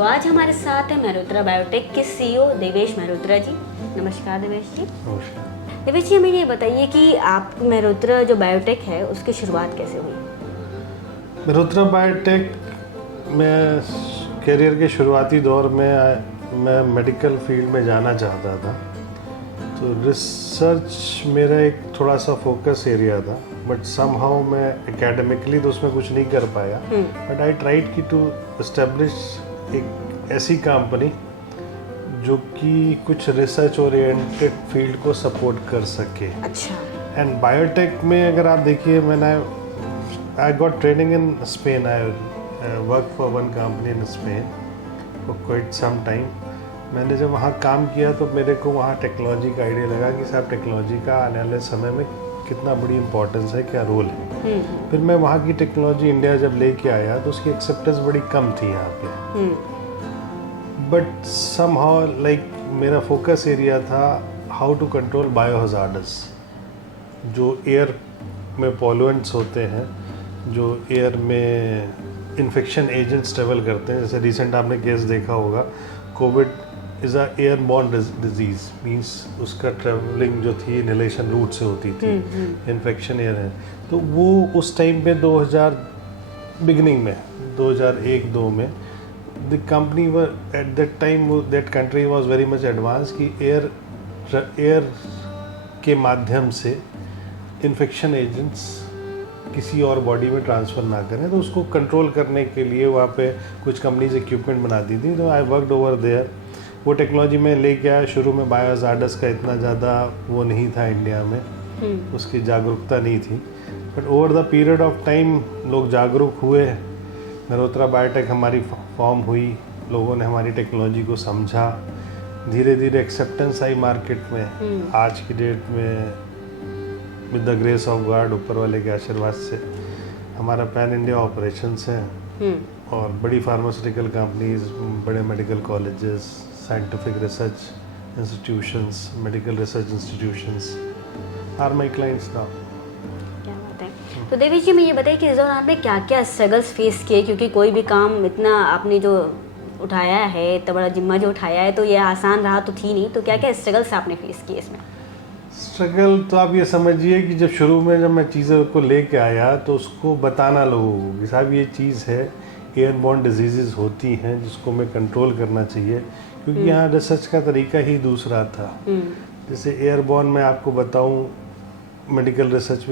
तो आज हमारे साथ है मेहरोत्रा बायोटेक के सीईओ देवेश मेहरोत्रा जी। नमस्कार देवेश जी। नमस्कार। देवेश जी, हमें ये बताइए कि आप मेहरोत्रा जो बायोटेक है उसकी शुरुआत कैसे हुई? मेहरोत्रा बायोटेक में करियर के शुरुआती दौर में मैं मेडिकल फील्ड में जाना चाहता था, तो रिसर्च मेरा एक थोड़ा सा फोकस एरिया था, बट समहाउ मैं एकेडमिकली तो उसमें कुछ नहीं कर पाया। बट आई ट्राइड की टू एस्टेब्लिश एक ऐसी कंपनी जो कि कुछ रिसर्च ओरिएंटेड फील्ड को सपोर्ट कर सके। अच्छा। एंड बायोटेक में अगर आप देखिए, मैंने I got training in Spain. I work for one company in Spain for quite some time. मैंने जब वहाँ काम किया तो मेरे को वहाँ टेक्नोलॉजी का आइडिया लगा कि साहब टेक्नोलॉजी का आने वाले समय में कितना बड़ी इंपॉर्टेंस है, क्या रोल है। फिर मैं वहाँ की टेक्नोलॉजी इंडिया जब लेके आया तो उसकी एक्सेप्टेंस बड़ी कम थी यहाँ पे। बट समहाउ लाइक मेरा फोकस एरिया था हाउ टू कंट्रोल बायोहजार्डस, जो एयर में पॉल्यूएंट्स होते हैं, जो एयर में इन्फेक्शन एजेंट्स ट्रेवल करते हैं। जैसे रिसेंट आपने केस देखा होगा, Covid is a airborne disease, means उसका ट्रेवलिंग जो थी इनहेलेशन रूट से होती थी, इन्फेक्शन एयर है। तो वो उस टाइम पे 2000 बिगनिंग में 2001-2 में the company were at that time, that country was very much advance कि एयर के माध्यम से इन्फेक्शन एजेंट्स किसी और बॉडी में ट्रांसफ़र ना करें, तो उसको कंट्रोल करने के लिए वहाँ पे कुछ कंपनीज इक्विपमेंट बनाती थी। तो आई वर्कड ओवर देयर। वो टेक्नोलॉजी में लेके आया। शुरू में बायोहजार्डस का इतना ज़्यादा वो नहीं था इंडिया में, उसकी जागरूकता नहीं थी। But over the period of time लोग जागरूक हुए, मेहरोत्रा बायोटेक हमारी फॉर्म हुई, लोगों ने हमारी टेक्नोलॉजी को समझा, धीरे धीरे एक्सेप्टेंस आई मार्केट में। आज की डेट में with the grace of God, ऊपर वाले के आशीर्वाद से, हमारा पैन इंडिया ऑपरेशंस हैं और बड़ी फार्मास्यूटिकल कंपनीज, बड़े medical colleges, scientific research institutions, medical research institutions are my clients now. क्या बात है। तो देवेश जी, मैं ये बताइए कि इस दौरान आपने क्या क्या स्ट्रगल्स फेस किए, क्योंकि कोई भी काम इतना आपने जो उठाया है, इतना बड़ा जिम्मा जो उठाया है, तो ये आसान रहा तो थी नहीं। तो क्या क्या स्ट्रगल्स आपने फेस किए इसमें? स्ट्रगल तो आप ये समझिए कि जब शुरू में जब मैं चीज़ों को लेके आया तो उसको बताना लोगों को कि साहब ये चीज़ है, एयरबॉर्न डिजीज़ होती हैं जिसको मैं कंट्रोल करना चाहिए, क्योंकि यहाँ रिसर्च का तरीका ही दूसरा था। जैसे एयरबॉर्न में आपको बताऊँ, मेडिकल रिसर्च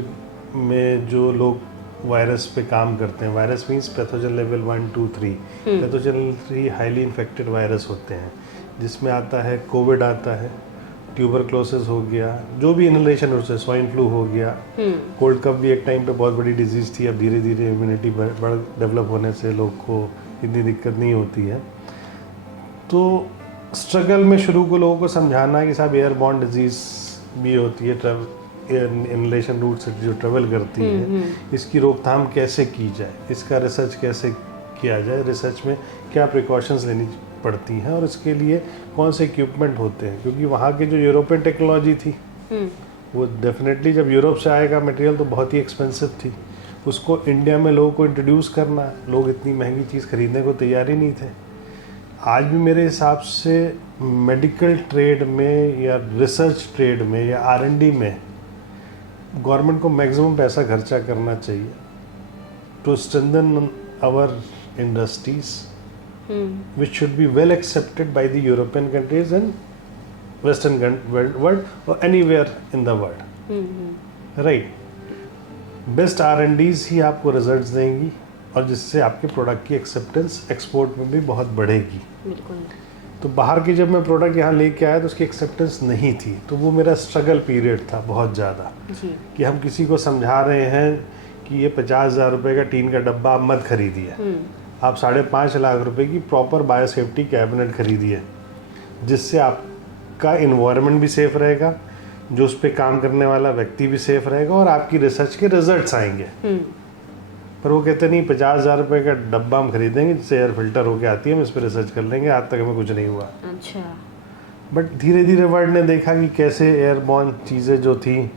में जो लोग वायरस पे काम करते हैं, virus means pathogen level 1, 2, 3। Pathogen 3 highly infected virus होते हैं, जिसमें आता है कोविड, आता है ट्यूबरक्लोसिस हो गया, जो भी इनहेलेशन हो, स्वाइन फ्लू हो गया, कोल्ड कफ भी एक टाइम पे बहुत बड़ी डिजीज़ थी। अब धीरे धीरे इम्यूनिटी बढ़ डेवलप होने से लोग को इतनी दिक्कत नहीं होती है। तो स्ट्रगल में शुरू को लोगों को समझाना कि साहब एयरबॉर्न डिजीज़ भी होती है, इनहेलेशन रूट से जो ट्रेवल करती है, इसकी रोकथाम कैसे की जाए, इसका रिसर्च कैसे किया जाए, रिसर्च में क्या प्रिकॉशंस लेनी पड़ती हैं और इसके लिए कौन से इक्विपमेंट होते हैं। क्योंकि वहाँ की जो यूरोपियन टेक्नोलॉजी थी, वो डेफिनेटली जब यूरोप से आएगा मटेरियल तो बहुत ही एक्सपेंसिव थी। उसको इंडिया में लोगों को इंट्रोड्यूस करना, लोग इतनी महंगी चीज़ खरीदने को तैयार ही नहीं थे। आज भी मेरे हिसाब से मेडिकल ट्रेड में या रिसर्च ट्रेड में या R&D में गवर्नमेंट को मैक्सिमम पैसा खर्चा करना चाहिए to strengthen our industries, which should be well accepted by the European countries and Western world or anywhere in the world. Right. Best R&Ds ही आपको रिजल्ट्स देंगी और जिससे आपके प्रोडक्ट की एक्सेप्टेंस एक्सपोर्ट में भी बहुत बढ़ेगी। बिल्कुल। तो बाहर की जब मैं प्रोडक्ट यहाँ लेके आया तो उसकी एक्सेप्टेंस नहीं थी, तो वो मेरा स्ट्रगल पीरियड था बहुत ज़्यादा, कि हम किसी को समझा रहे हैं कि ये 50,000 रुपये का टीन का डब्बा आप मत खरीदिए, आप 5.5 लाख रुपए की प्रॉपर बायोसेफ्टी कैबिनेट खरीदिए, जिससे आपका इन्वायरमेंट भी सेफ रहेगा, जो उस पर काम करने वाला व्यक्ति भी सेफ रहेगा और आपकी रिसर्च के रिजल्ट्स आएंगे। पर वो कहते नहीं, 50,000 रुपये का डब्बा हम खरीदेंगे जिससे एयर फिल्टर होके आती है, हम इस पर रिसर्च कर लेंगे, आज तक हमें कुछ नहीं हुआ। अच्छा। बट धीरे धीरे वर्ल्ड ने देखा कि कैसे एयरबॉर्न चीज़ें जो थी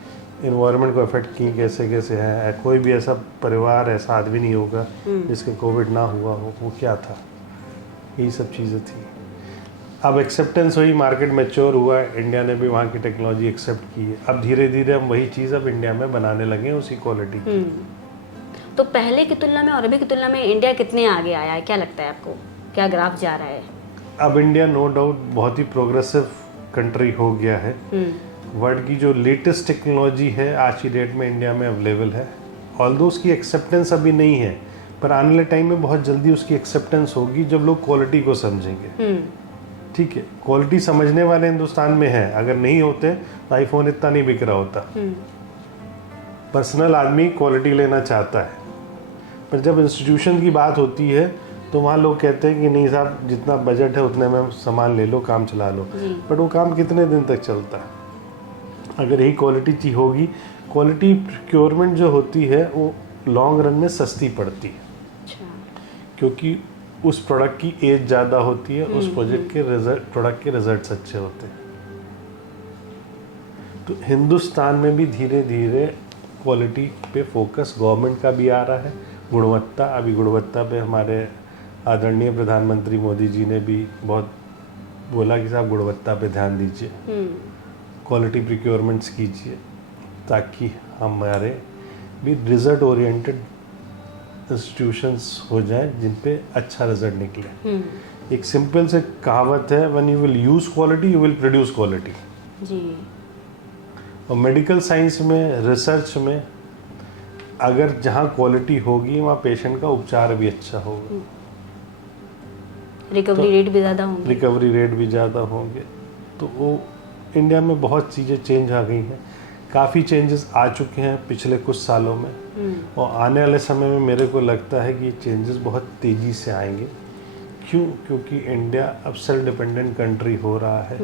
इन्वायरमेंट को अफेक्ट की, कैसे कैसे है। कोई भी ऐसा परिवार, ऐसा आदमी नहीं होगा जिसके कोविड ना हुआ हो। वो क्या था, यही सब चीज़ें थी। अब एक्सेप्टेंस हुई, मार्केट मैच्योर हुआ, इंडिया ने भी वहाँ की टेक्नोलॉजी एक्सेप्ट की है। अब धीरे धीरे हम वही चीज़ अब इंडिया में बनाने लगे हैं उसी क्वालिटी की। तो पहले की तुलना में और अभी की तुलना में इंडिया कितने आगे आया है, क्या लगता है आपको, क्या ग्राफ जा रहा है? अब इंडिया नो डाउट बहुत ही प्रोग्रेसिव कंट्री हो गया है। वर्ल्ड की जो लेटेस्ट टेक्नोलॉजी है आज की डेट में इंडिया में अवेलेबल है। ऑल्दो उसकी एक्सेप्टेंस अभी नहीं है, पर आने वाले टाइम में बहुत जल्दी उसकी एक्सेप्टेंस होगी जब लोग क्वालिटी को समझेंगे। ठीक है, क्वालिटी समझने वाले हिंदुस्तान में है, अगर नहीं होते तो आईफोन इतना नहीं बिक रहा होता। पर्सनल आदमी क्वालिटी लेना चाहता है, पर जब इंस्टीट्यूशन की बात होती है तो वहाँ लोग कहते हैं कि नहीं साहब, जितना बजट है उतने में सामान ले लो, काम चला लो। बट वो काम कितने दिन तक चलता है? अगर यही क्वालिटी चीज होगी, क्वालिटी प्रोक्योरमेंट जो होती है वो लॉन्ग रन में सस्ती पड़ती है। अच्छा। क्योंकि उस प्रोडक्ट की एज ज़्यादा होती है, उस प्रोजेक्ट के प्रोडक्ट के रिजल्ट्स अच्छे होते हैं। तो हिंदुस्तान में भी धीरे धीरे क्वालिटी पे फोकस गवर्नमेंट का भी आ रहा है। गुणवत्ता, अभी गुणवत्ता पे हमारे आदरणीय प्रधानमंत्री मोदी जी ने भी बहुत बोला कि साहब गुणवत्ता पे ध्यान दीजिए, क्वालिटी प्रोक्योरमेंट्स कीजिए, ताकि हमारे भी रिजल्ट ओरिएंटेड इंस्टीट्यूशंस हो जाएं जिन पे अच्छा रिजल्ट निकले। एक सिंपल से कहावत है, when you will use quality you will produce quality. जी। और मेडिकल साइंस में, रिसर्च में अगर जहाँ क्वालिटी होगी वहाँ पेशेंट का उपचार भी अच्छा होगा, रिकवरी रेट भी ज़्यादा होंगे। रिकवरी रेट भी ज़्यादा होंगे। तो वो इंडिया में बहुत चीज़ें चेंज आ गई हैं, काफ़ी चेंजेस आ चुके हैं पिछले कुछ सालों में, और आने वाले समय में मेरे को लगता है कि ये चेंजेस बहुत तेज़ी से आएंगे। क्यों? क्योंकि इंडिया अब सेल्फ डिपेंडेंट कंट्री हो रहा है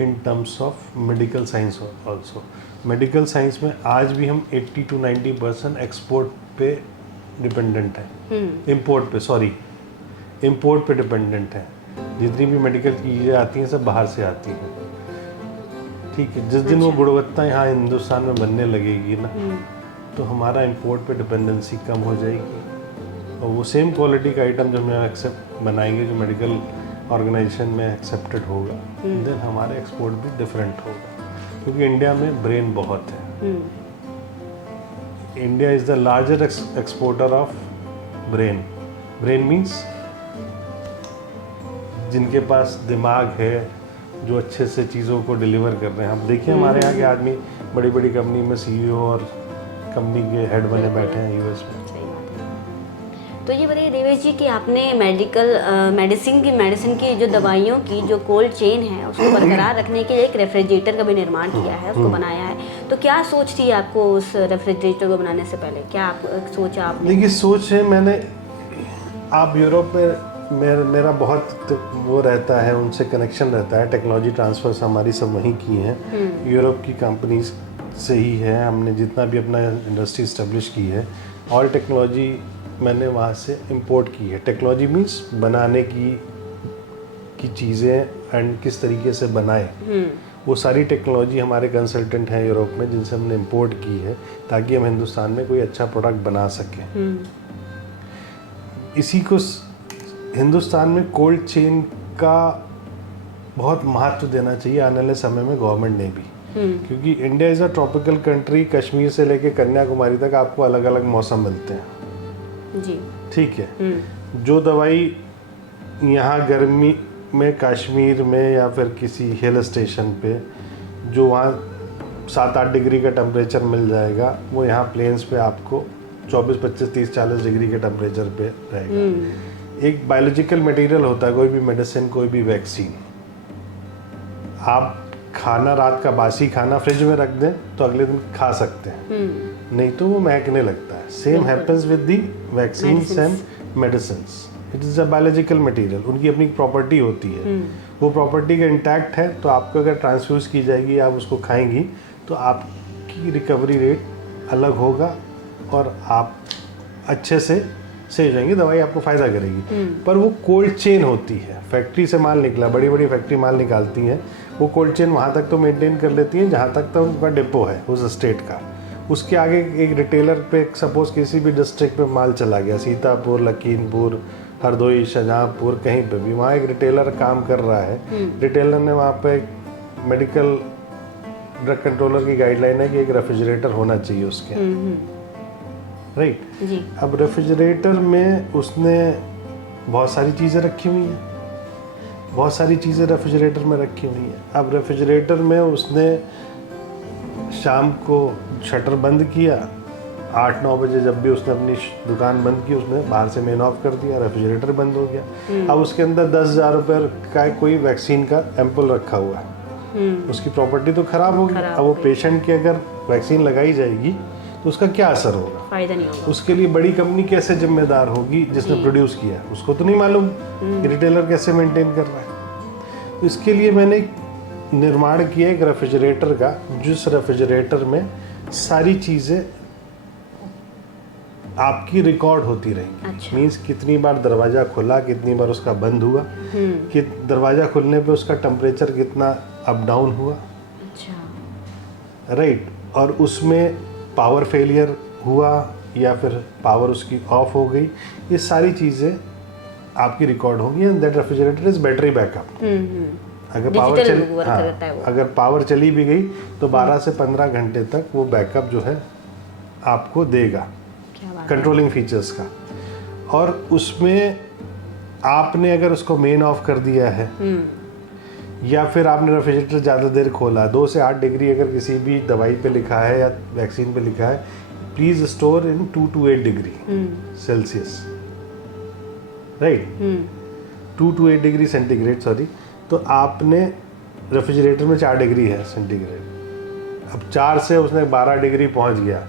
in terms of medical science also. Medical science में आज भी हम 80 to 90% एक्सपोर्ट पे डिपेंडेंट है, इम्पोर्ट पे डिपेंडेंट है। जितनी भी मेडिकल चीज़ें आती हैं सब बाहर से आती हैं। ठीक है, जिस दिन वो गुणवत्ता यहाँ हिंदुस्तान में बनने लगेगी ना, तो हमारा इंपोर्ट पे डिपेंडेंसी कम हो जाएगी, और वो सेम क्वालिटी का आइटम जो हम एक्सेप्ट बनाएंगे, जो मेडिकल ऑर्गेनाइजेशन में एक्सेप्टेड होगा, देन हमारा एक्सपोर्ट भी डिफरेंट होगा। क्योंकि इंडिया में ब्रेन बहुत है। India is the larger exporter of brain. Brain means जिनके पास दिमाग है, जो अच्छे से चीज़ों को डिलीवर कर रहे हैं। आप देखिए हमारे यहाँ के आदमी बड़ी बड़ी कंपनी में CEO और कंपनी के हेड बने बैठे हैं US में। सही बात है। तो ये बताइए देवेश जी कि आपने मेडिसिन की जो दवाइयों की जो कोल्ड चेन है उसको बरकरार रखने के लिए एक रेफ्रिजरेटर का भी निर्माण किया है, उसको बनाया है। तो क्या सोच थी आपको उस रेफ्रिजरेटर को बनाने से पहले, क्या आप सोचा आपने? देखिए सोच है मैंने, आप यूरोप में मेरा बहुत वो रहता है, उनसे कनेक्शन रहता है, टेक्नोलॉजी ट्रांसफर्स हमारी सब वहीं की हैं, यूरोप की कंपनीज से ही है। हमने जितना भी अपना इंडस्ट्री इस्टेब्लिश की है, और टेक्नोलॉजी मैंने वहाँ से इंपोर्ट की है। टेक्नोलॉजी मीन्स बनाने की चीज़ें एंड किस तरीके से बनाए, वो सारी टेक्नोलॉजी हमारे कंसल्टेंट हैं यूरोप में जिनसे हमने इंपोर्ट की है, ताकि हम हिंदुस्तान में कोई अच्छा प्रोडक्ट बना सकें। इसी को हिंदुस्तान में कोल्ड चेन का बहुत महत्व देना चाहिए आने वाले समय में गवर्नमेंट ने भी, क्योंकि India is a tropical country. Kashmir से लेके कन्याकुमारी तक आपको अलग अलग मौसम मिलते हैं जी। ठीक है, जो दवाई यहाँ गर्मी में कश्मीर में या फिर किसी हिल स्टेशन पे जो वहाँ 7-8 डिग्री का टेम्परेचर मिल जाएगा, वो यहाँ प्लेन्स पे आपको 24, 25, 30, 40 डिग्री के टेम्परेचर पे रहेगा। एक बायोलॉजिकल मटेरियल होता है, कोई भी मेडिसिन, कोई भी वैक्सीन, आप खाना रात का बासी खाना फ्रिज में रख दें तो अगले दिन खा सकते हैं, नहीं तो वो महकने लगता है। Same happens with the vaccines and medicines. It is a biological material, उनकी अपनी प्रॉपर्टी होती है, वो प्रॉपर्टी का इंटैक्ट है, तो आपको अगर ट्रांसफ्यूज़ की जाएगी, आप उसको खाएंगी तो आपकी रिकवरी रेट अलग होगा और आप अच्छे से सही हो जाएंगे, दवाई आपको फ़ायदा करेगी। पर वो कोल्ड चेन होती है, फैक्ट्री से माल निकला, बड़ी बड़ी फैक्ट्री माल निकालती हैं, वो कोल्ड चेन वहाँ तक तो मेंटेन कर लेती हैं जहाँ तक तो उनका डिपो है उस स्टेट का। उसके आगे एक रिटेलर पे सपोज किसी भी डिस्ट्रिक्ट पे माल चला गया, सीतापुर, लखीमपुर, हरदोई, शाहजहाँपुर, कहीं पे भी वहाँ एक रिटेलर काम कर रहा है। रिटेलर ने वहाँ पे एक मेडिकल ड्रग कंट्रोलर की गाइडलाइन है कि एक रेफ्रिजरेटर होना चाहिए उसके, राइट। जी। अब रेफ्रिजरेटर में उसने बहुत सारी चीज़ें रखी हुई हैं, बहुत सारी चीज़ें रेफ्रिजरेटर में रखी हुई हैं। अब रेफ्रिजरेटर में उसने शाम को शटर बंद किया, 8-9 बजे जब भी उसने अपनी दुकान बंद की, उसने बाहर से मेन ऑफ कर दिया, रेफ्रिजरेटर बंद हो गया। अब उसके अंदर 10,000 रुपये का कोई वैक्सीन का एम्पल रखा हुआ है, उसकी प्रॉपर्टी तो खराब होगी। अब वो पेशेंट के अगर वैक्सीन लगाई जाएगी तो उसका क्या असर होगा, फायदा नहीं होगा। उसके लिए बड़ी कंपनी कैसे जिम्मेदार होगी जिसने प्रोड्यूस किया, उसको तो नहीं मालूम कि रिटेलर कैसे मेंटेन कर रहा है। तो इसके लिए मैंने निर्माण किया एक रेफ्रिजरेटर का, जिस रेफ्रिजरेटर में सारी चीज़ें आपकी रिकॉर्ड होती रहेंगी। अच्छा। मीन्स कितनी बार दरवाज़ा खुला, कितनी बार उसका बंद हुआ, कि दरवाज़ा खुलने पे उसका टेम्परेचर कितना अप डाउन हुआ, अच्छा, राइट। और उसमें पावर फेलियर हुआ या फिर पावर उसकी ऑफ हो गई, ये सारी चीज़ें आपकी रिकॉर्ड होंगी। And that refrigerator is battery backup. अगर पावर अगर पावर चली भी गई तो 12 से 15 घंटे तक वो बैकअप जो है आपको देगा, कंट्रोलिंग फीचर्स का। और उसमें आपने अगर उसको मेन ऑफ कर दिया है या फिर आपने रेफ्रिजरेटर ज़्यादा देर खोला, 2 से 8 डिग्री अगर किसी भी दवाई पे लिखा है या वैक्सीन पे लिखा है, please store in 2 to 8 degree Celsius, right, 2 to 8 degree centigrade, sorry. तो आपने रेफ्रिजरेटर में 4 डिग्री है सेंटीग्रेड, अब 4 से उसने 12 डिग्री पहुंच गया।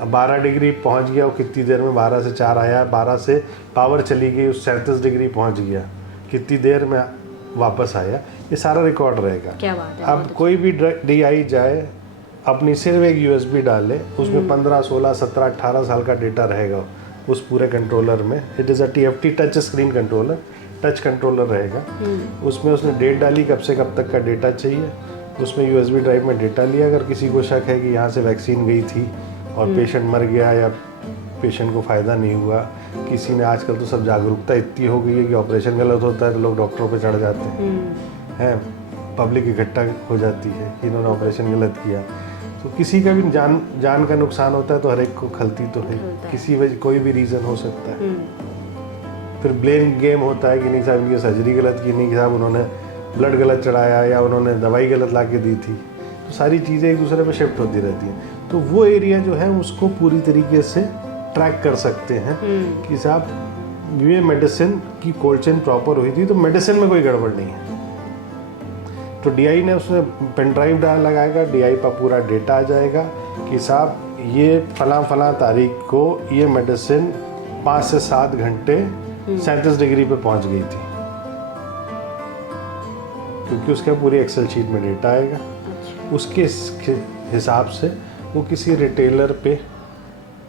अब 12 डिग्री पहुंच गया, वो कितनी देर में 12 से 4 आया, 12 से पावर चली गई, उस 37 डिग्री पहुंच गया, कितनी देर में वापस आया, ये सारा रिकॉर्ड रहेगा। क्या बात है। अब कोई भी DI जाए, अपनी सिर्फ एक USB डाले, उसमें 15, 16, 17, 18 साल का डेटा रहेगा उस पूरे कंट्रोलर में। It is a TFT touch screen controller, touch controller रहेगा। उसमें उसने डेट डाली, कब से कब तक का डेटा चाहिए, उसमें USB ड्राइव में डेटा लिया। अगर किसी को शक है कि यहाँ से वैक्सीन गई थी और पेशेंट मर गया या पेशेंट को फ़ायदा नहीं हुआ, किसी ने, आजकल तो सब जागरूकता इतनी हो गई है कि ऑपरेशन गलत होता है तो लोग डॉक्टरों पे चढ़ जाते हैं, पब्लिक इकट्ठा हो जाती है कि इन्होंने ऑपरेशन गलत किया। तो किसी का भी जान का नुकसान होता है तो हर एक को खलती तो है, किसी वजह कोई भी रीज़न हो सकता है। फिर ब्लेम गेम होता है कि नहीं साहब इनकी सर्जरी गलत की, नहीं साहब उन्होंने ब्लड गलत चढ़ाया या उन्होंने दवाई गलत ला के दी थी। तो सारी चीज़ें एक दूसरे पे शिफ्ट होती रहती हैं। तो वो एरिया जो है उसको पूरी तरीके से ट्रैक कर सकते हैं कि साहब ये मेडिसिन की कोल्ड चेन प्रॉपर हुई थी, तो मेडिसिन में कोई गड़बड़ नहीं है। तो DI ने उसमें पेन ड्राइव लगाएगा, DI पर पूरा डेटा आ जाएगा कि साहब ये फलां तारीख को ये मेडिसिन 5 से 7 घंटे 37 डिग्री पे पहुंच गई थी, क्योंकि उसका पूरी एक्सेल शीट में डेटा आएगा। उसके हिसाब से वो किसी रिटेलर पे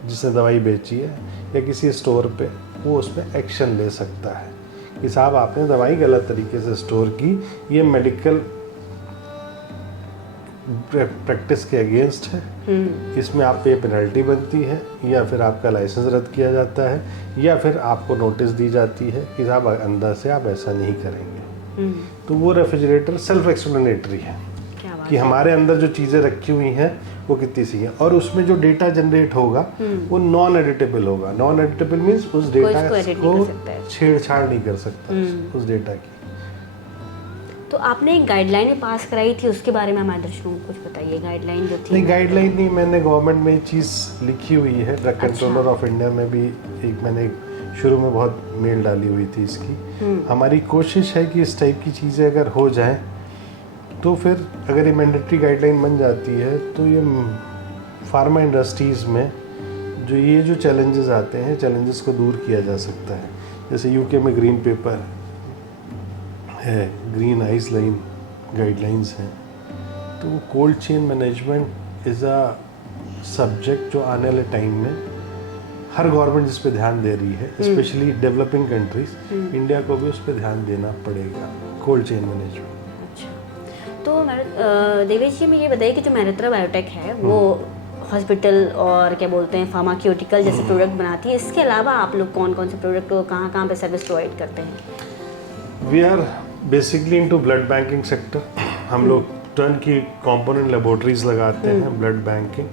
जिसने दवाई बेची है या किसी स्टोर पे वो उस पर एक्शन ले सकता है कि साहब आपने दवाई गलत तरीके से स्टोर की, ये मेडिकल प्रैक्टिस के अगेंस्ट है, इसमें आप पे पेनल्टी बनती है, या फिर आपका लाइसेंस रद्द किया जाता है, या फिर आपको नोटिस दी जाती है कि साहब अंदर से आप ऐसा नहीं करेंगे। तो वो रेफ्रिजरेटर सेल्फ एक्सप्लेनेटरी है कि हमारे अंदर जो चीज़ें रखी हुई हैं वो कितनी सी हैं, और उसमें जो डेटा जनरेट होगा वो नॉन एडिटेबल होगा। नॉन एडिटेबल मीन्स उस डेटा को छेड़छाड़ नहीं कर सकता उस डेटा की। तो आपने एक गाइडलाइन पास कराई थी, उसके बारे में हमारे दर्शकों को कुछ बताइए। गाइडलाइन जो थी, नहीं गाइडलाइन नहीं, मैंने गवर्नमेंट में ये चीज़ लिखी हुई है। ड्रग कंट्रोलर ऑफ इंडिया में भी मैंने शुरू में बहुत मेल डाली हुई थी इसकी। हमारी कोशिश है कि इस टाइप की चीज़ें अगर हो जाएं तो फिर अगर ये मैंडेटरी गाइडलाइन बन जाती है तो ये फार्मा इंडस्ट्रीज़ में जो चैलेंजेस आते हैं, चैलेंजेस को दूर किया जा सकता है। जैसे UK में ग्रीन पेपर है, ग्रीन आइस लाइन गाइडलाइंस हैं। तो वो cold chain management is a subject जो आने वाले टाइम में हर गवर्नमेंट जिस पे ध्यान दे रही है, स्पेशली डेवलपिंग कंट्रीज, इंडिया को भी उस पर ध्यान देना पड़ेगा, कोल्ड चेन मैनेजमेंट। तो देवेश जी, मैं ये बताइए कि जो मैरित्रा बायोटेक है वो हॉस्पिटल और क्या बोलते हैं फार्मास्यूटिकल जैसे प्रोडक्ट बनाती है, इसके अलावा आप लोग कौन कौन से प्रोडक्ट को कहाँ कहाँ पे सर्विस प्रोवाइड करते हैं? We are basically into blood banking sector. हम लोग टर्न की कंपोनेंट लेबोरेटरीज लगाते हैं blood banking.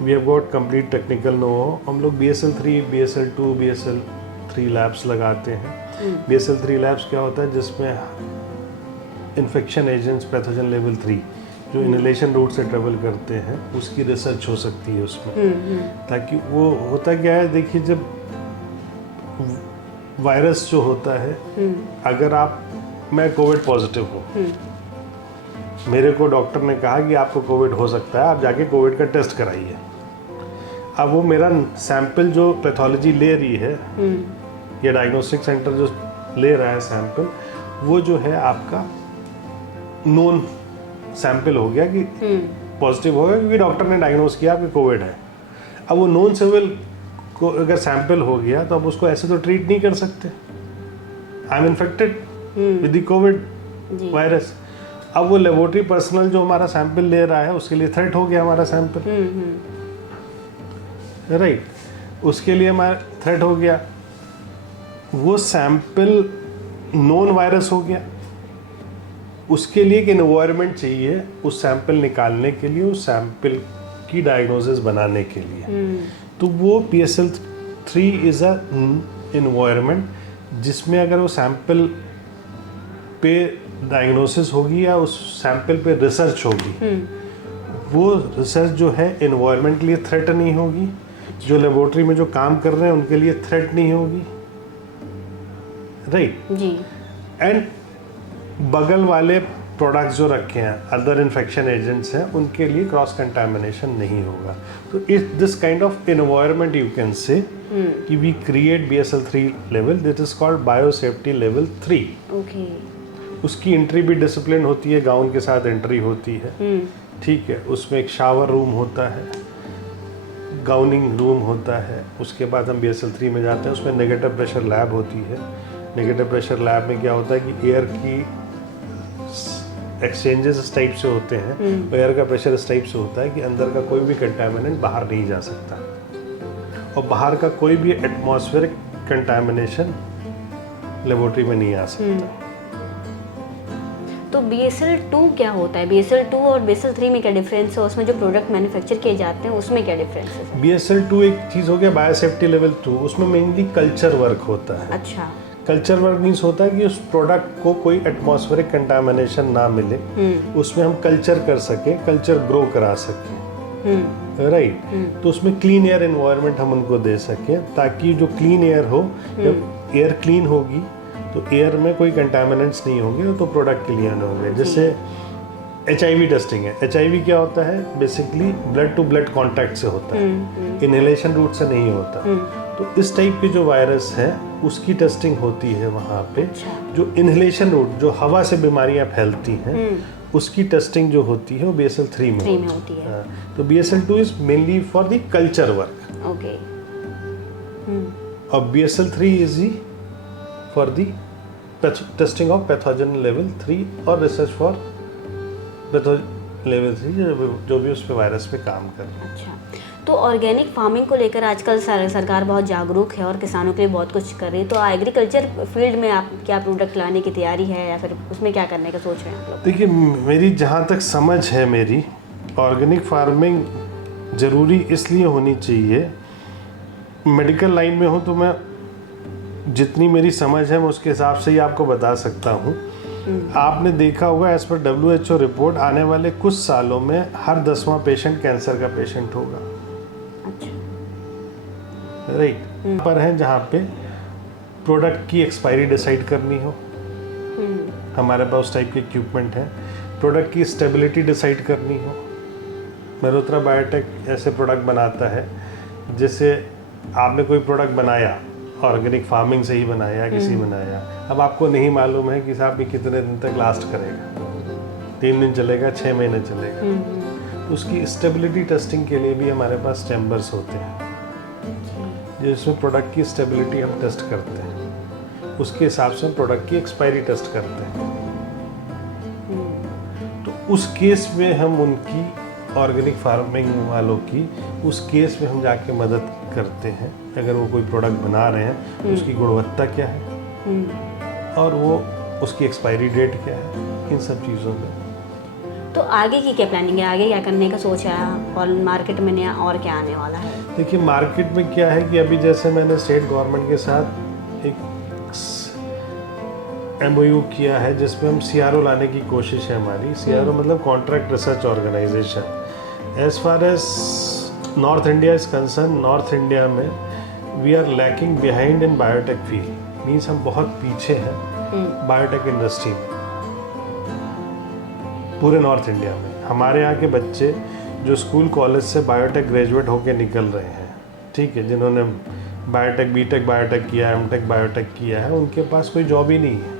We have got complete technical know. हम लोग BSL-3, BSL-2, BSL-3 लैब्स लगाते हैं। BSL-3 लैब्स क्या होता है, जिसमें इन्फेक्शन एजेंट्स पैथोजन लेवल 3 जो इनहेलेशन रूट से ट्रेवल करते हैं उसकी रिसर्च हो सकती है उसमें। ताकि वो होता क्या है, देखिए जब वायरस जो होता है, अगर मैं कोविड पॉजिटिव हूँ, मेरे को डॉक्टर ने कहा कि आपको कोविड हो सकता है, आप जाके कोविड का टेस्ट कराइए। अब वो मेरा सैंपल जो पैथोलॉजी ले रही है या डायग्नोस्टिक सेंटर जो ले रहा है सैंपल, वो जो है आपका नोन सैंपल हो गया कि पॉजिटिव हो गया, क्योंकि डॉक्टर ने डायग्नोस किया आपके कोविड है। अब वो नोन सिविल को अगर सैंपल हो गया तो अब उसको ऐसे तो ट्रीट नहीं कर सकते। I am infected with the Covid virus. अब वो लेबोरेटरी पर्सनल जो हमारा सैंपल ले रहा है उसके लिए थ्रेट हो गया हमारा सैंपल, राइट। उसके लिए हमारा थ्रेट हो गया, वो सैंपल नॉन वायरस हो गया। उसके लिए एक एनवायरनमेंट चाहिए उस सैंपल निकालने के लिए, उस सैंपल की डायग्नोसिस बनाने के लिए। तो वो BSL-3 इज़ अ एनवायरनमेंट जिसमें अगर वो सैंपल पे डायग्नोसिस होगी या उस सैंपल पे रिसर्च होगी, वो रिसर्च जो है एनवायरनमेंट के लिए थ्रेट नहीं होगी, जो लेबोरेटरी में जो काम कर रहे हैं उनके लिए थ्रेट नहीं होगी, राइट जी। एंड बगल वाले प्रोडक्ट्स जो रखे हैं, अदर इन्फेक्शन एजेंट्स हैं, उनके लिए क्रॉस कंटामिनेशन नहीं होगा। तो इस this kind of environment you can say कि we create BSL-3 level, that is called biosafety level 3। Okay. उसकी एंट्री भी डिसिप्लिन होती है, गाउन के साथ एंट्री होती है, ठीक है। उसमें एक शावर रूम होता है, गाउनिंग रूम होता है। उसके बाद हम BSL-3 में जाते हैं, उसमें नेगेटिव प्रेशर लैब होती है। नेगेटिव प्रेशर लैब में क्या होता है कि एयर की एक्सचेंजेस इस टाइप से होते हैं, एयर का प्रेशर इस टाइप से होता है कि अंदर का कोई भी कंटामिनेंट बाहर नहीं जा सकता, और बाहर का कोई भी एटमॉस्फेरिक कंटामिनेशन लेबोरेटरी में नहीं आ सकता। तो BSL-2 क्या होता है? BSL-2 और BSL-3 में क्या डिफरेंस है? उसमें जो प्रोडक्ट मैन्युफैक्चर किए जाते हैं उसमें क्या डिफरेंस है? BSL-2 एक चीज़ हो गया बायोसेफ्टी लेवल 2, उसमें मेनली कल्चर वर्क होता है। अच्छा। कल्चर वर्क मीन्स होता है कि उस प्रोडक्ट को कोई एटमॉस्फेरिक कंटामिनेशन ना मिले, उसमें हम कल्चर कर सके, कल्चर ग्रो करा सके, राइट। तो उसमें क्लीन एयर एनवायरनमेंट हम उनको दे सके, ताकि जो क्लीन एयर हो, जब एयर क्लीन होगी तो एयर में कोई कंटामिनेंट्स नहीं होंगे, तो प्रोडक्ट क्लीन होंगे। जैसे HIV टेस्टिंग है। HIV क्या होता है? Basically blood to blood contact से होता है, इनहेलेशन रूट से नहीं होता। तो इस टाइप के जो वायरस है उसकी टेस्टिंग होती है वहाँ पे। जो इनहेलेशन रूट, जो हवा से बीमारियाँ फैलती हैं, उसकी टेस्टिंग जो होती है वो BSL-3 में होती है। तो BSL-2 is mainly for the culture work. Okay. और BSL-3 is for the testing of pathogen level 3 और रिसर्च फॉर पैथोजन लेवल 3 जो भी उस पे वायरस पे काम कर रहे हैं। अच्छा, तो ऑर्गेनिक फार्मिंग को लेकर आजकल सरकार बहुत जागरूक है और किसानों के लिए बहुत कुछ कर रही है। तो एग्रीकल्चर फील्ड में आप क्या प्रोडक्ट लाने की तैयारी है, या फिर उसमें क्या करने का सोच रहे हैं आप लोग? देखिए, मेरी जहाँ तक समझ है, मेरी ऑर्गेनिक फार्मिंग ज़रूरी इसलिए होनी चाहिए, मेडिकल लाइन में हूँ तो मैं जितनी मेरी समझ है मैं उसके हिसाब से ही आपको बता सकता हूँ। आपने देखा होगा एज पर WHO रिपोर्ट, आने वाले कुछ सालों में हर 10वां पेशेंट कैंसर का पेशेंट होगा। अच्छा। राइट। पर है जहाँ पे प्रोडक्ट की एक्सपायरी डिसाइड करनी हो, हमारे पास उस टाइप के इक्विपमेंट है। प्रोडक्ट की स्टेबिलिटी डिसाइड करनी हो, मेरोत्रा बायोटेक ऐसे प्रोडक्ट बनाता है, जैसे आपने कोई प्रोडक्ट बनाया, ऑर्गेनिक फार्मिंग से ही बनाया, किसी बनाया, अब आपको नहीं मालूम है कि साहब ये कितने दिन तक लास्ट करेगा, 3 दिन चलेगा, 6 महीने चलेगा। तो उसकी स्टेबिलिटी टेस्टिंग के लिए भी हमारे पास चैम्बर्स होते हैं, जिसमें प्रोडक्ट की स्टेबिलिटी हम टेस्ट करते हैं, उसके हिसाब से हम प्रोडक्ट की एक्सपायरी टेस्ट करते हैं। तो उस केस में हम उनकी ऑर्गेनिक फार्मिंग वालों की, उस केस में हम जाके मदद करते हैं। अगर वो कोई प्रोडक्ट बना रहे हैं तो उसकी गुणवत्ता क्या है और वो उसकी एक्सपायरी डेट क्या है, इन सब चीज़ों में। तो आगे की क्या प्लानिंग है, आगे क्या करने का सोचा है और मार्केट में नया और क्या आने वाला है? देखिए मार्केट में क्या है कि अभी जैसे मैंने स्टेट गवर्नमेंट के साथ एक MOU किया है जिसमें हम CRO लाने की कोशिश है हमारी। CRO मतलब contract research organization. As far as North India is concern, North India में we are lacking behind in biotech field. Means हम बहुत पीछे हैं बायोटेक इंडस्ट्री में पूरे नॉर्थ इंडिया में। हमारे यहाँ के बच्चे जो स्कूल कॉलेज से बायोटेक ग्रेजुएट होकर निकल रहे हैं, ठीक है, जिन्होंने बायोटेक बीटेक बायोटेक किया है, एमटेक बायोटेक किया है, उनके पास कोई जॉब ही नहीं है।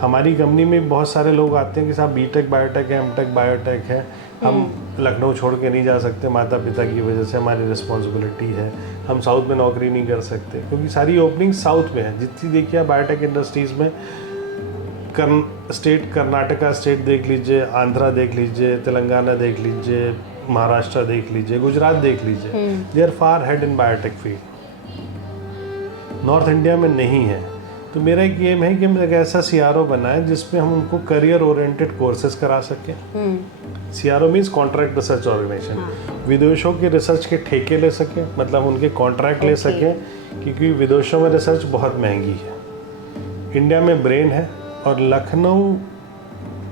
हमारी कंपनी में बहुत सारे लोग आते हैं कि साहब बीटेक बायोटेक है, एमटेक बायोटेक है, हम लखनऊ छोड़ के नहीं जा सकते, माता पिता की वजह से हमारी रिस्पॉन्सिबिलिटी है, हम साउथ में नौकरी नहीं कर सकते, क्योंकि सारी ओपनिंग साउथ में है। जितनी देखिए आप बायोटेक इंडस्ट्रीज़ में स्टेट, कर्नाटका स्टेट देख लीजिए, आंध्रा देख लीजिए, तेलंगाना देख लीजिए, महाराष्ट्र देख लीजिए, गुजरात देख लीजिए, they are far head in biotech field. North India में नहीं है। तो मेरा एक एम है कि हम एक ऐसा CRO बनाएं जिसमें हम उनको करियर ओरिएंटेड कोर्सेज करा सकें। CRO means contract research organisation. विदेशों के रिसर्च के ठेके ले सकें, मतलब उनके कॉन्ट्रैक्ट ले सकें, क्योंकि विदेशों में रिसर्च बहुत महंगी है। इंडिया में ब्रेन है और Lucknow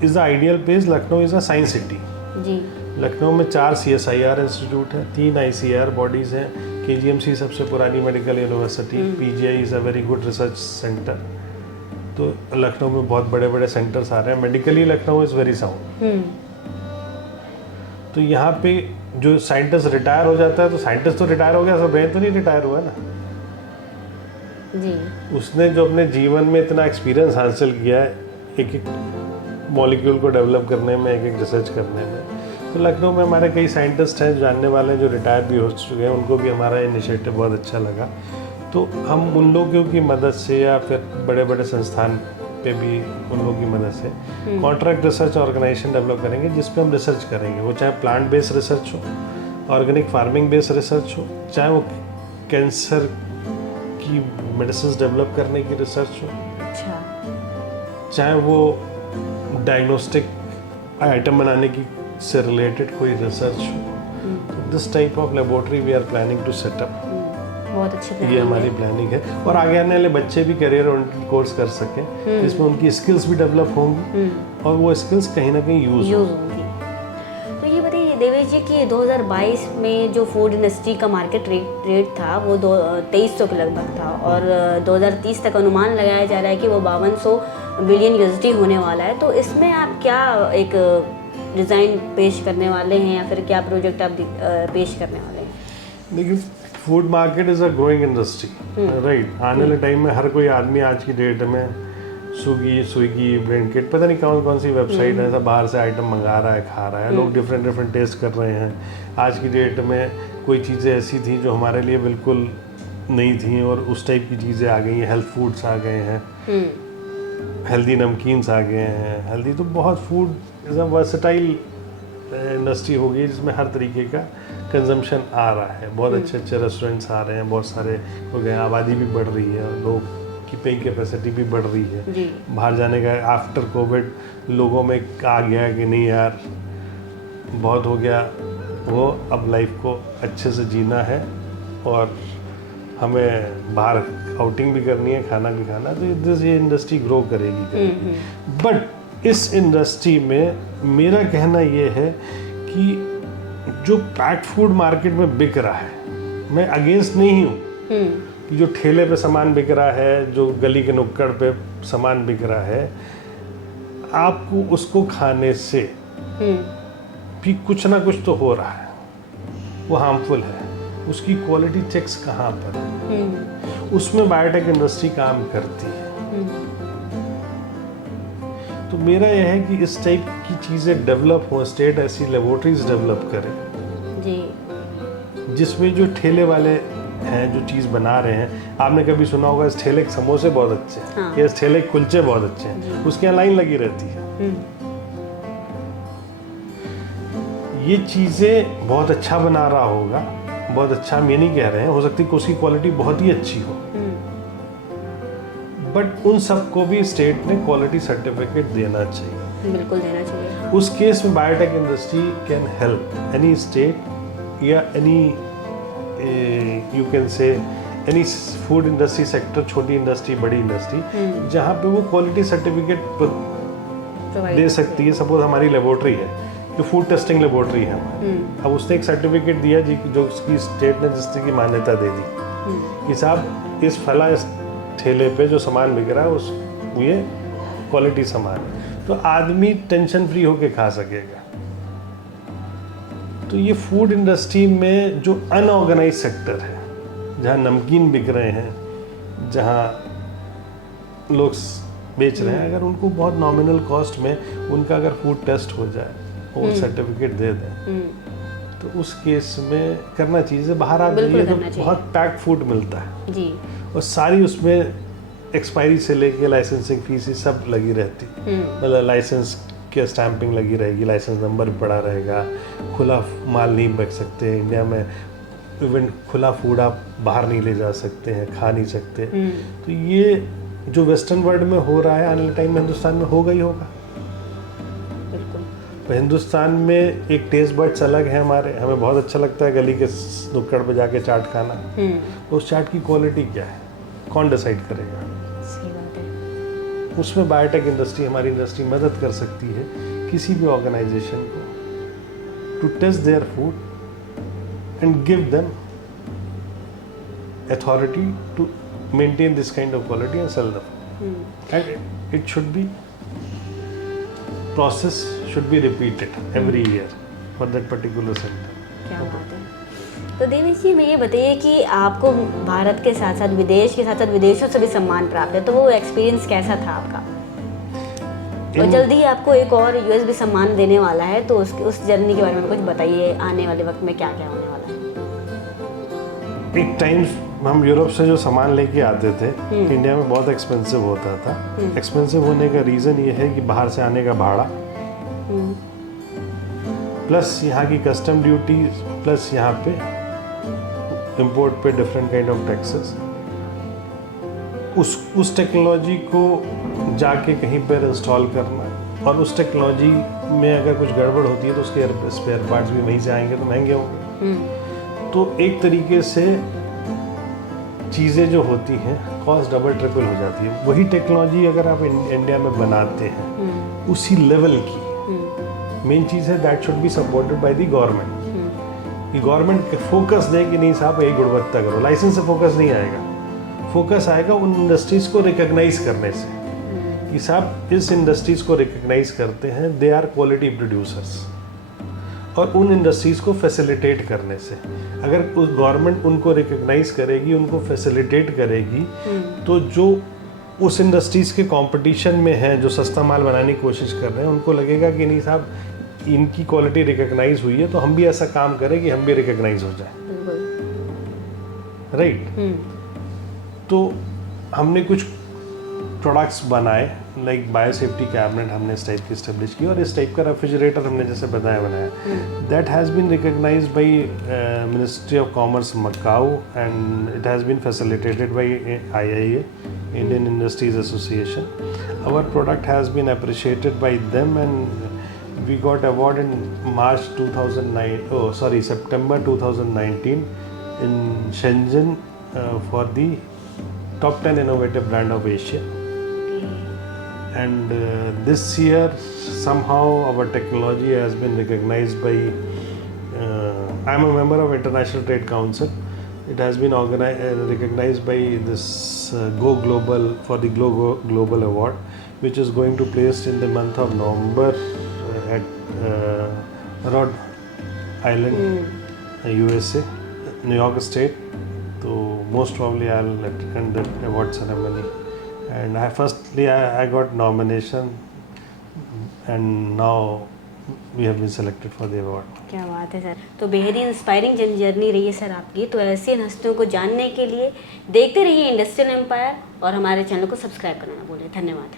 is the ideal place. Lucknow is a science city. जी। लखनऊ में 4 CSIR इंस्टीट्यूट हैं, 3 ICAR बॉडीज़ हैं, KGMC सबसे पुरानी medical university, PGI is a very good research centre. तो लखनऊ में बहुत बड़े बड़े सेंटर्स आ रहे हैं। Medically Lucknow is very sound. तो यहाँ पे जो साइंटिस्ट रिटायर हो जाता है, तो साइंटिस्ट तो रिटायर हो गया, सब ब्रेन तो नहीं रिटायर हुआ ना जी। उसने जो अपने जीवन में इतना एक्सपीरियंस हासिल किया है एक एक मॉलिक्यूल को डेवलप करने में, एक एक रिसर्च करने में। तो लखनऊ में हमारे कई साइंटिस्ट हैं जानने वाले जो रिटायर भी हो चुके हैं, उनको भी हमारा इनिशिएटिव बहुत अच्छा लगा। तो हम उन लोगों की मदद से या फिर बड़े बड़े संस्थान पे भी उन लोगों की मदद से कॉन्ट्रैक्ट रिसर्च ऑर्गेनाइजेशन डेवलप करेंगे, जिस पे हम रिसर्च करेंगे। वो चाहे प्लांट बेस्ड रिसर्च हो, ऑर्गेनिक फार्मिंग बेस्ड रिसर्च हो, चाहे वो कैंसर की मेडिसिन डेवलप करने की रिसर्च हो, अच्छा, चाहे वो डायग्नोस्टिक आइटम बनाने की से रिलेटेड कोई रिसर्च हो। This type of laboratory we are planning to set up. बहुत अच्छी ये प्लानिंग हमारी है। प्लानिंग है। और आगे आने वाले बच्चे भी करियर ओरिएंटेड कोर्स कर सकें, जिसमें उनकी स्किल्स भी डेवलप होंगी और वो स्किल्स कहीं ना कहीं यूज होंगी। तो ये बताइए देवेश जी कि 2022 में जो फूड इंडस्ट्री का मार्केट रेट था वो 2300 के लगभग था, और 2030 तक अनुमान लगाया जा रहा है कि वो 5200 बिलियन USD होने वाला है। तो इसमें आप क्या एक डिज़ाइन पेश करने वाले हैं या फिर क्या प्रोजेक्ट आप पेश करने वाले हैं? देखिए food market is a growing industry, right. आने वाले टाइम में हर कोई आदमी आज की डेट में स्विगी, ब्लिंकिट, पता नहीं कौन कौन सी वेबसाइट है, सब बाहर से आइटम मंगा रहा है, खा रहा है। लोग डिफरेंट टेस्ट कर रहे हैं। आज की डेट में कोई चीज़ें ऐसी थी जो हमारे लिए बिल्कुल नहीं थी और उस टाइप की चीज़ें आ गई हैं। हेल्थ फूड्स आ गए हैं, हेल्दी नमकीन्स आ गए हैं। हेल्दी तो बहुत food is a versatile industry हो गई जिसमें हर तरीके का कंजम्पशन आ रहा है। बहुत अच्छे अच्छे रेस्टोरेंट्स आ रहे हैं, बहुत सारे हो गए, आबादी भी बढ़ रही है और लोग की पेइंग कैपेसिटी भी बढ़ रही है। बाहर जाने का आफ्टर कोविड लोगों में आ गया कि नहीं यार बहुत हो गया, वो अब लाइफ को अच्छे से जीना है और हमें बाहर आउटिंग भी करनी है, खाना भी खाना। तो ये इंडस्ट्री ग्रो करेगी। बट इस इंडस्ट्री में मेरा कहना ये है कि जो पैक्ड फूड मार्केट में बिक रहा है, मैं अगेंस्ट नहीं हूँ कि जो ठेले पे सामान बिक रहा है, जो गली के नुक्कड़ पे सामान बिक रहा है, आपको उसको खाने से भी कुछ ना कुछ तो हो रहा है, वो हार्मफुल है। उसकी क्वालिटी चेक्स कहाँ पर है, उसमें बायोटेक इंडस्ट्री काम करती है। तो मेरा यह है कि इस टाइप की चीज़ें डेवलप हो, स्टेट ऐसी लेबोरेटरीज डेवलप करे जी, जिसमें जो ठेले वाले हैं जो चीज़ बना रहे हैं, आपने कभी सुना होगा इस ठेले के समोसे बहुत अच्छे हैं या इस ठेले के कुलचे बहुत अच्छे हैं, उसके यहाँ लाइन लगी रहती है। ये चीज़ें बहुत अच्छा बना रहा होगा, बहुत अच्छा हम ये नहीं कह रहे हैं, हो सकती है कि उसकी क्वालिटी बहुत ही अच्छी हो, बट उन सबको भी स्टेट ने क्वालिटी सर्टिफिकेट देना चाहिए, बिल्कुल देना चाहिए। उस केस में biotech industry can help any state या any you can say any food industry sector, छोटी इंडस्ट्री बड़ी इंडस्ट्री, जहाँ पे वो क्वालिटी सर्टिफिकेट दे सकती है। सपोज हमारी लेबोरेटरी है जो फूड टेस्टिंग लेबोरेटरी है हमारी, अब उसने एक सर्टिफिकेट दिया जी जो उसकी स्टेट ने जिसकी की मान्यता दे दी कि साहब इस फला इस ठेले पे जो सामान बिक रहा है उस ये क्वालिटी सामान है, तो आदमी टेंशन फ्री होके खा सकेगा। तो ये फूड इंडस्ट्री में जो अनऑर्गेनाइज सेक्टर है, जहाँ नमकीन बिक रहे हैं, जहाँ लोग बेच रहे हैं, अगर उनको बहुत नॉमिनल कॉस्ट में उनका अगर फूड टेस्ट हो जाए और सर्टिफिकेट दे दें, तो उस केस में करना चाहिए। बाहर आप जाइए तो बहुत पैक्ड फूड मिलता है जी, और सारी उसमें एक्सपायरी से लेके लाइसेंसिंग फीस सब लगी रहती, मतलब लाइसेंस की स्टैंपिंग लगी रहेगी, लाइसेंस नंबर भी पड़ा रहेगा, खुला माल नहीं बेच सकते इंडिया में, इवन खुला फूड आप बाहर नहीं ले जा सकते हैं, खा नहीं सकते। तो ये जो वेस्टर्न वर्ल्ड में हो रहा है आने वाले टाइम में हिंदुस्तान में होगा ही होगा। बिल्कुल। तो हिंदुस्तान में एक टेस्ट बड्स अलग है हमारे, हमें बहुत अच्छा लगता है गली के नुक्कड़ पे जाके चाट खाना, उस चाट की क्वालिटी क्या है कौन डिसाइड करेगा? सही बात है। उसमें बायोटेक इंडस्ट्री, हमारी इंडस्ट्री मदद कर सकती है किसी भी ऑर्गेनाइजेशन को to test their food and give them authority to maintain this kind of quality and sell them. And it should be, process should be repeated every year for that particular sector. क्या बात है। तो देवेश जी, मैं ये बताइए कि आपको भारत के साथ साथ विदेश के साथ साथ विदेशों से भी सम्मान प्राप्त है, तो वो एक्सपीरियंस कैसा था आपका? और जल्दी ही आपको एक और यूएस भी सम्मान देने वाला है, तो उस जर्नी के बारे में कुछ बताइए, आने वाले वक्त में क्या क्या होने वाला है? एक टाइम हम यूरोप से जो सामान लेके आते थे इंडिया में बहुत एक्सपेंसिव होता था। एक्सपेंसिव होने का रीज़न ये है कि बाहर से आने का भाड़ा प्लस यहाँ की कस्टम ड्यूटी प्लस यहाँ पे इंपोर्ट पे डिफरेंट काइंड ऑफ टैक्सेस, उस टेक्नोलॉजी को जाके कहीं पर इंस्टॉल करना, और उस टेक्नोलॉजी में अगर कुछ गड़बड़ होती है तो उसके स्पेयर पार्ट्स भी वहीं से आएंगे तो महंगे होंगे। तो एक तरीके से चीज़ें जो होती हैं कॉस्ट डबल ट्रिपल हो जाती है। वही टेक्नोलॉजी अगर आप इंडिया में बनाते हैं उसी लेवल की, मेन चीज़ है that should be supported by the government. Government focus दे कि नहीं साहब यही गुणवत्ता करो, लाइसेंस से फोकस नहीं आएगा, फोकस आएगा उन इंडस्ट्रीज़ को रिकग्नाइज करने से कि साहब इस इंडस्ट्रीज़ को रिकग्नाइज करते हैं, दे आर क्वालिटी प्रोड्यूसर्स, और उन इंडस्ट्रीज़ को फैसिलिटेट करने से। अगर उस गवर्नमेंट उनको रिकग्नाइज करेगी, उनको फैसिलिटेट करेगी, तो जो उस इंडस्ट्रीज़ के कंपटीशन में हैं, जो सस्ता माल बनाने की कोशिश कर रहे हैं, उनको लगेगा कि नहीं साहब इनकी क्वालिटी रिकग्नाइज हुई है तो हम भी ऐसा काम करें कि हम भी रिकग्नाइज हो जाए, राइट। तो हमने कुछ प्रोडक्ट्स बनाए, लाइक बायोसेफ्टी कैबिनेट हमने इस टाइप की इस्टेब्लिश की, और इस टाइप का रेफ्रिजरेटर हमने जैसे बनाया that has been recognised by ministry of commerce Macau, and it has been facilitated by IIA, Indian industries association. Our product has been appreciated by them and we got award in September 2019 in Shenzhen for the top 10 innovative brand of Asia. And this year somehow our technology has been recognized by I'm a member of International Trade Council. It has been recognized by this Go Global for the Global Award, which is going to placed in the month of November at Rhode Island, USA, New York State. So most probably I'll attend the award ceremony. And I got nomination, and now we have been selected for the award. क्या बात है sir. तो बेहद ही inspiring journey रही है sir आपकी। तो ऐसी हस्तियों को जानने के लिए देखते रहिए इंडस्ट्रियल एम्पायर, और हमारे चैनल को सब्सक्राइब करना ना भूलें। धन्यवाद।